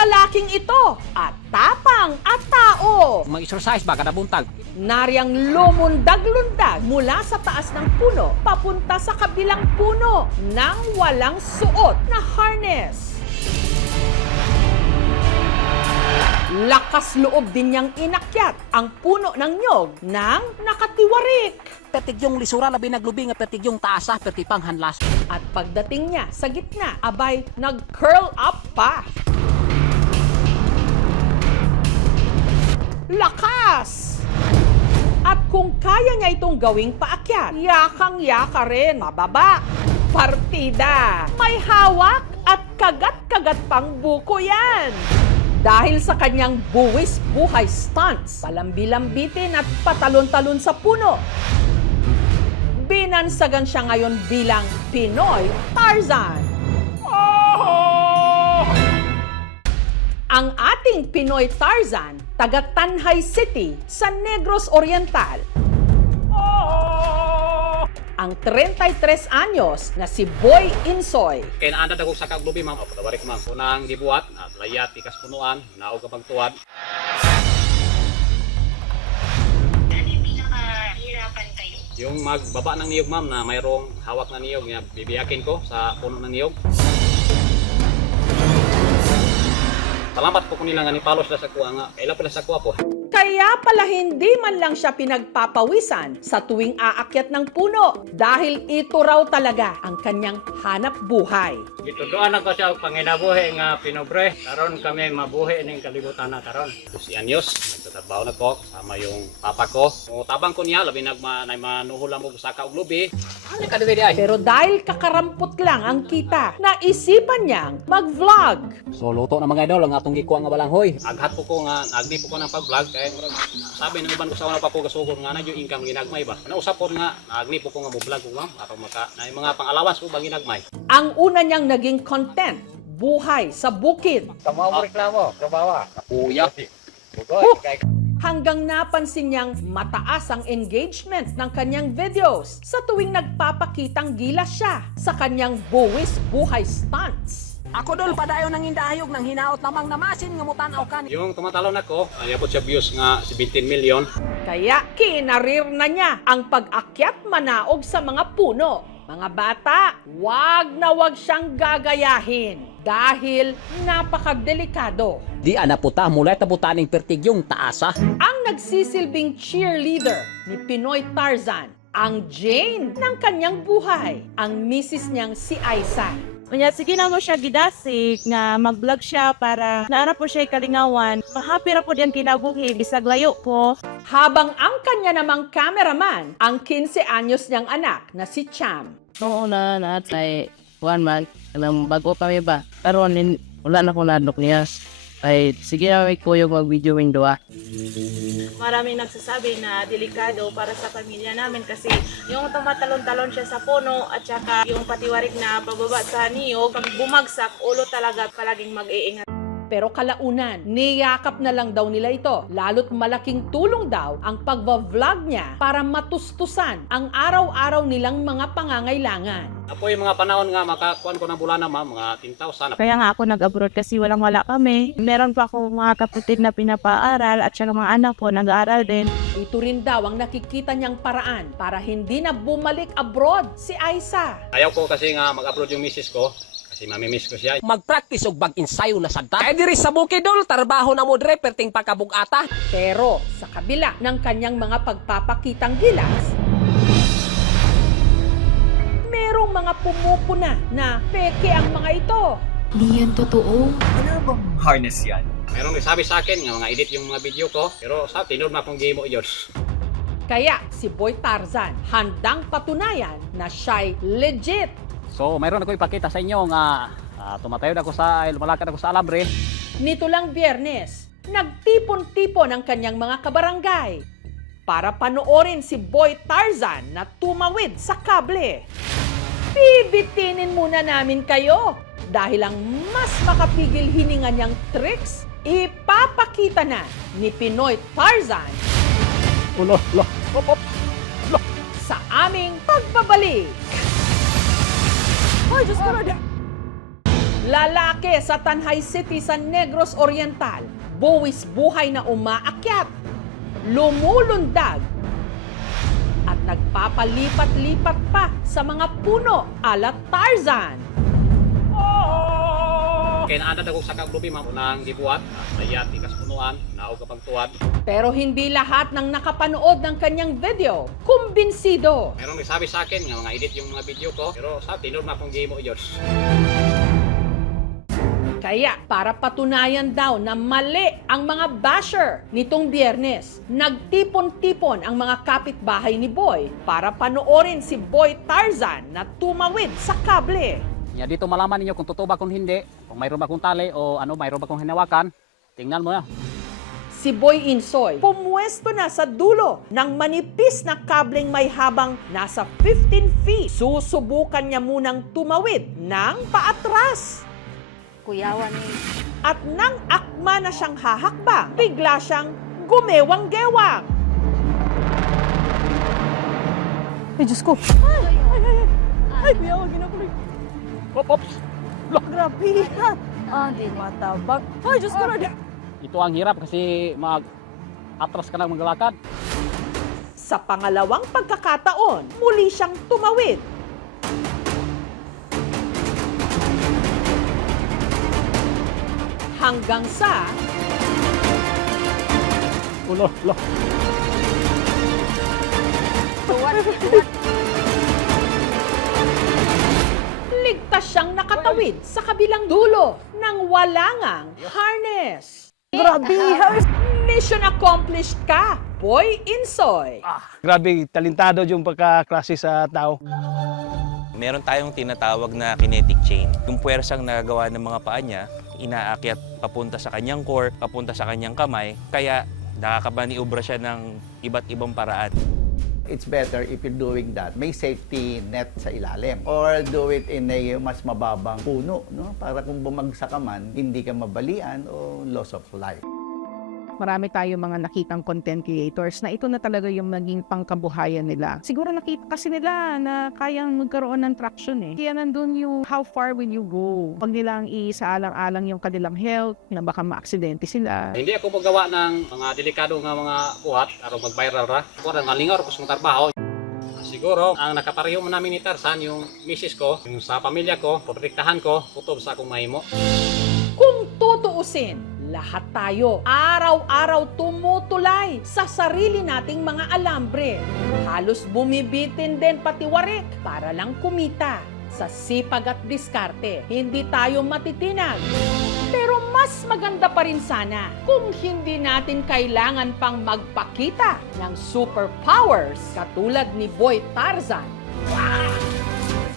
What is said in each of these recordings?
lalaking ito at tapang at tao. Mag-exercise ba kada buntag? Nariyang lumundag-lundag mula sa taas ng puno papunta sa kabilang puno nang walang suot na harness. Lakas loob din niyang inakyat ang puno ng nyog nang nakatiwarik. Pertigyong lisura labi naglubi nga pertigyong taasa pertipang hanlas. At pagdating niya sa gitna, abay nag-curl up pa. Lakas! At kung kaya niya itong gawing paakyat, yakang-yaka rin pababa. Partida! May hawak at kagat-kagat pang buko yan! Dahil sa kanyang buwis buhay stunts, palambi-lambitin at patalon-talon sa puno. Binansagan siya ngayon bilang Pinoy Tarzan. Ang ating Pinoy Tarzan, taga Tanhay City sa Negros Oriental. Ang 33 anyos na si Boy Insoy. Kaya naanda dagog sa kaglubi ma'am. Patawarik ma'am. Kunang gibuhat at layat tikas punuan. Naog kapag tuwad. Ano yung pinakahirapan kayo? Yung magbaba ng niyog ma'am na mayroong hawak na niyog nga bibiyakin ko sa puno ng niyog. Salamat po nila nga ni Palos na sa kuha nga. Kaila pala sa kuha po. Kaya pala hindi man lang siya pinagpapawisan sa tuwing aakyat ng puno dahil ito raw talaga ang kanyang hanap buhay. Gituduan ako siya panginabuhi nga pinobre. Karon kami mabuhi ning kalibutan na karon. Si Anyos, nagtatrabaho na ko sama yung papa ko. O tabang ko niya labi manuhulam og saka og lubi. Ano ka dili ay? Pero dahil kakarampot lang ang kita, naisipan niyang mag-vlog. So luto na mga idol ang atong gikuha nga balanghoy. Aghat po ko nga agdi po ko ng pag-vlog kay sabi ng iban ko sa una pa po gasugod nga na yung income ginagmay ba. Nausap po nga agni po ko nga mo-vlog ko ma'am aron maka na yung mga pang-allowance po ba ginagmay. Ang una niyang naging content, buhay sa bukid. Tama mo reklamo, trabaho. Kuya. Hanggang napansin niyang mataas ang engagement ng kanyang videos sa tuwing nagpapakitang gilas siya sa kanyang buwis buhay stunts. Ako dol padayon nang indahayog nang hinaot lamang namasin nga mutanaw kan. Yung tumatalon ako, ayabot siya views nga 17 million. Kaya kinarir na niya ang pag-akyat manaog sa mga puno. Mga bata, wag na wag siyang gagayahin dahil napakadelikado. Di ana puta mulay tabutaning pertigyong taasa. Ang nagsisilbing cheerleader ni Pinoy Tarzan, ang Jane ng kanyang buhay, ang misis niyang si Aiza. Unya, sige na mo siya gidasik nga mag-vlog siya para naara po siya kalingawan. Mahapi ra po diyan kinabuhi, bisag layo po. Habang ang kanya namang cameraman, ang 15 anyos niyang anak na si Cham. Noong una na ay one month, alam bago kami ba? Karon wala na ko nadok niya. Ay sige na may kuyo mag-video wing doa. Maraming nagsasabi na delikado para sa pamilya namin kasi yung tumatalon-talon siya sa puno at saka yung patiwarik na pababa sa niyog, pag bumagsak, ulo talaga palaging mag-iingat. Pero kalaunan, niyakap na lang daw nila ito. Lalo't malaking tulong daw ang pagva-vlog niya para matustusan ang araw-araw nilang mga pangangailangan. Apo yung mga panahon nga makakuan ko ng bulana ma'am, mga 10,000. Kaya nga ako nag-abroad kasi walang-wala kami. Meron pa akong mga kapatid na pinapaaral at saka mga anak ko nag-aaral din. Ito rin daw ang nakikita niyang paraan para hindi na bumalik abroad si Aiza. Ayaw ko kasi nga mag-upload yung misis ko. Kasi mamimiss ko siya. Mag-practice og bag-ensayo na sagta. Kaya diri sa bukidol, trabaho na mo dre, perting pagkabugata. Pero sa kabila ng kanyang mga pagpapakitang gilas, merong mga pumupuna na peke ang mga ito. Di yan totoo. Ano bang harness yan? Mayroong nagsabi sa akin nga mga edit yung mga video ko. Pero sa tinod na akong game mo yun. Kaya si Boy Tarzan handang patunayan na siya'y legit. So mayroon ako ipakita sa inyo nga tumatayod ako sa lumalakad ako sa alambre. Nito lang Biyernes, nagtipon-tipon ang kanyang mga kabarangay para panoorin si Boy Tarzan na tumawid sa kable. Bibitinin muna namin kayo dahil ang mas makapigil hininga niyang tricks, ipapakita na ni Pinoy Tarzan sa aming pagbabalik. Ay, Diyos ko na Lalaki sa Tanhay City sa Negros Oriental, buwis buhay na umaakyat, lumulundag, at nagpapalipat-lipat pa sa mga puno ala Tarzan. Kaya naanad ako sa kagrupi, ma'am, unang gibuhat, layat, ikas punuan, naog kapag tuwad. Pero hindi lahat ng nakapanood ng kanyang video kumbinsido. Meron nagsabi sa akin nga mga edit yung mga video ko, pero sa tinod na akong game mo, Diyos. Kaya para patunayan daw na mali ang mga basher nitong Biyernes, nagtipon-tipon ang mga kapitbahay ni Boy para panoorin si Boy Tarzan na tumawid sa kable. Ya, dito malaman ninyo kung totoo ba kung hindi, kung mayroon ba kong tali o ano, mayroon ba kong hinawakan. Tingnan mo na. Si Boy Insoy pumuwesto na sa dulo ng manipis na kableng may habang nasa 15 feet. Susubukan niya munang tumawid ng paatras. Kuyawan ni. At nang akma na siyang hahakbang, bigla siyang gumewang-gewang. Ay, Diyos ko. Ay, kuyawan, ginakuloy. Ops! Grabe ha. Di matabag. Ay, Diyos ko na. Ito ang hirap kasi mag-atras ka na maglakad. Sa pangalawang pagkakataon, muli siyang tumawid. Hanggang sa Ulo. ligtas siyang nakatawid sa kabilang dulo ng walangang harness. Grabe ha. Mission accomplished ka, Boy Insoy. Grabe, talentado yung pagkaklase sa tao. Meron tayong tinatawag na kinetic chain. Yung puwersang nagagawa ng mga paa niya, inaakyat papunta sa kanyang core, papunta sa kanyang kamay, kaya nakakabaniobra siya ng iba't ibang paraan. It's better if you're doing that. May safety net sa ilalim. Or do it in a mas mababang puno, no? Para kung bumagsak ka man, hindi ka mabalian o loss of life. Marami tayong mga nakitang content creators na ito na talaga yung naging pangkabuhayan nila. Siguro nakita kasi nila na kayang magkaroon ng traction eh. Kaya nandun yung how far will you go? Pag nilang isaalang-alang yung kanilang health, na baka maaksidente sila. Hindi ako magawa ng mga delikado nga mga buhat, aron mag-viral ra. Ako rin malingaw ko sa trabaho. Siguro, ang nakapareho mo namin ni Tarzan, yung misis ko, yung sa pamilya ko, protektahan ko, kutob sa akong mahimo. Kung tutuusin, lahat tayo araw-araw tumutulay sa sarili nating mga alambre. Halos bumibitin din pati warik para lang kumita. Sa sipag at diskarte, hindi tayo matitinag. Pero mas maganda pa rin sana kung hindi natin kailangan pang magpakita ng superpowers katulad ni Boy Tarzan.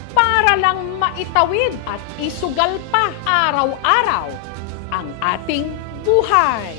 Para lang maitawid at isugal pa araw-araw ang ating buhay.